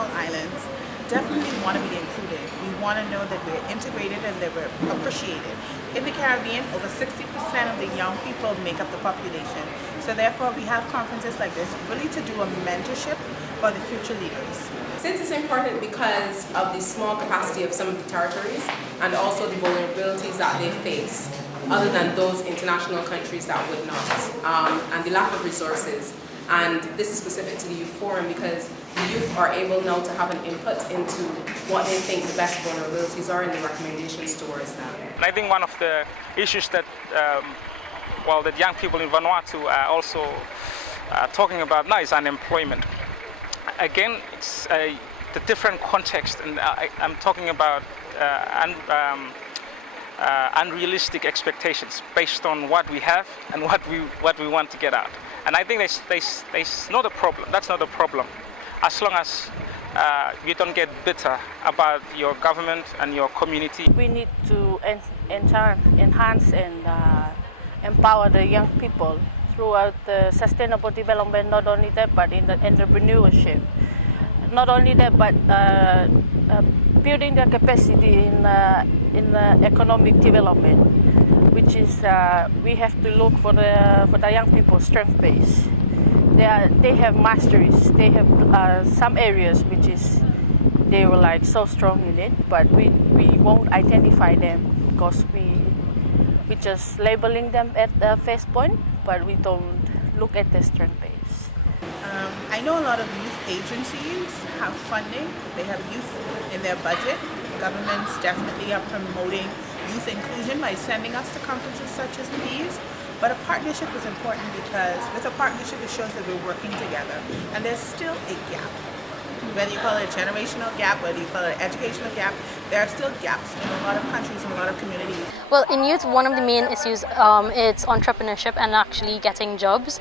small islands definitely want to be included. We want to know that we're integrated and that we're appreciated. In the Caribbean, over 60% of the young people make up the population. So therefore, we have conferences like this really to do a mentorship for the future leaders. SIDS is important because of the small capacity of some of the territories and also the vulnerabilities that they face, other than those international countries that would not, and the lack of resources. And this is specific to the Youth Forum because the youth are able now to have an input into what they think the best vulnerabilities are and the recommendations towards them. And I think one of the issues that, that young people in Vanuatu are also talking about now is unemployment. Again, it's the different context, and I'm talking about unrealistic expectations based on what we have and what we want to get out. And I think there's not a problem. That's not a problem, as long as you don't get bitter about your government and your community. We need to enhance and empower the young people throughout the sustainable development, not only that, but in the entrepreneurship. Not only that, but building their capacity in economic development, which is we have to look for the young people's strength base. They have masteries. They have some areas which is they were like so strong in it, but we won't identify them because we just labeling them at the face point, but we don't look at the strength base. I know a lot of youth agencies have funding. They have youth in their budget. Governments definitely are promoting youth inclusion by sending us to conferences such as these. But a partnership is important because with a partnership it shows that we're working together. And there's still a gap. Whether you call it a generational gap, whether you call it an educational gap, there are still gaps in a lot of countries and a lot of communities. Well, in youth, one of the main issues it's entrepreneurship and actually getting jobs.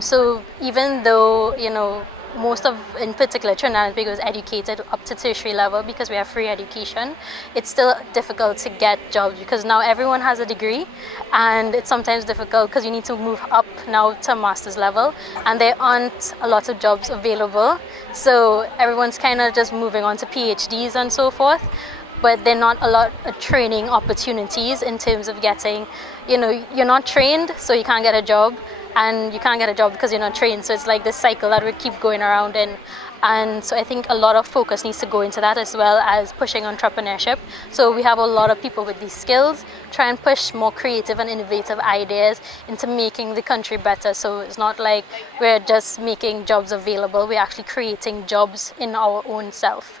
So even though, most of, in particular, Trinidad and Tobago is educated up to tertiary level because we have free education, it's still difficult to get jobs because now everyone has a degree, and it's sometimes difficult because you need to move up now to master's level, and there aren't a lot of jobs available. So everyone's kind of just moving on to PhDs and so forth. But there are not a lot of training opportunities in terms of getting, you're not trained, so you can't get a job. And you can't get a job because you're not trained. So it's like this cycle that we keep going around in. And so I think a lot of focus needs to go into that, as well as pushing entrepreneurship. So we have a lot of people with these skills, try and push more creative and innovative ideas into making the country better. So it's not like we're just making jobs available, we're actually creating jobs in our own self.